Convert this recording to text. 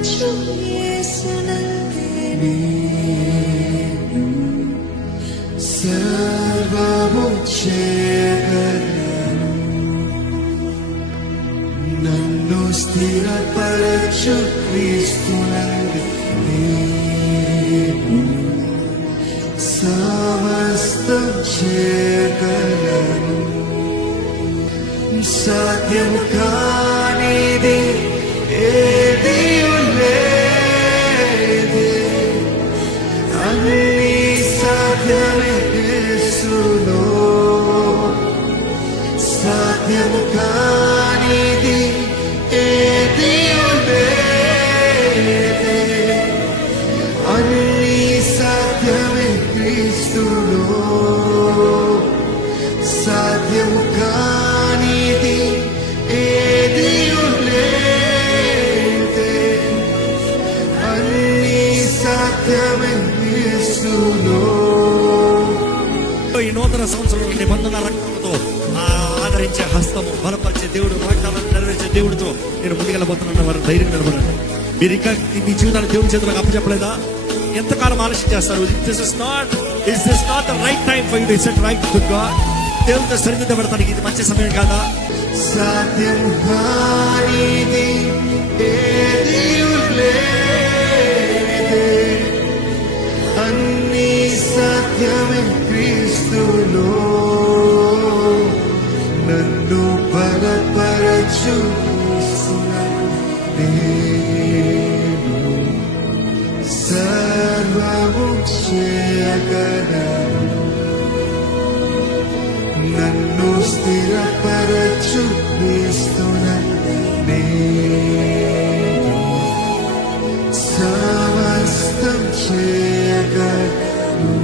బలపరచు యేసునందే సర్వము చేయగలను. నన్ను స్థిరపరచు క్రీస్తునందు నేను సమస్తం చేయగలను. సాధ్యము కానిది ఏదియు లేదు, అన్నీ సాధ్యమే యేసులో. సాధ్యము కానిది ఏదియు లేదు, అన్నీ సాధ్యమే క్రీస్తులో. సాధ్యము కానిది ఏదియు లేదు, అన్నీ సాధ్యమే యేసులో. ఈ నూతన సంవత్సరం నిబంధన రక్తంతో ఆదరించే హస్తము, బలపరిచే దేవుడు, వాగ్దానాలు నెరవేర్చే దేవుడితో నేను ముందుకెళ్ళబోతున్నాను. వారు ధైర్యం నిలబడండి. మీరు ఇంకా మీ జీవితాన్ని దేవుడి చేతులకు అప్పచెప్పలేదా? ఎంతకాలం ఆలస్యం చేస్తారు? Is this not the right time for you to set right with God? దేవుడితో సరిదిద్దబడతానికి ఇది మంచి సమయం కాదా? సాధ్యం కానిది ఏదియు లేదు, అన్నీ సాధ్యమే క్రీస్తులో. నన్ను బలపరచు నేను సర్వము చేయగలను. నన్ను స్థిరపరచు క్రీస్తునందు నేను సమస్తం చేయగలను.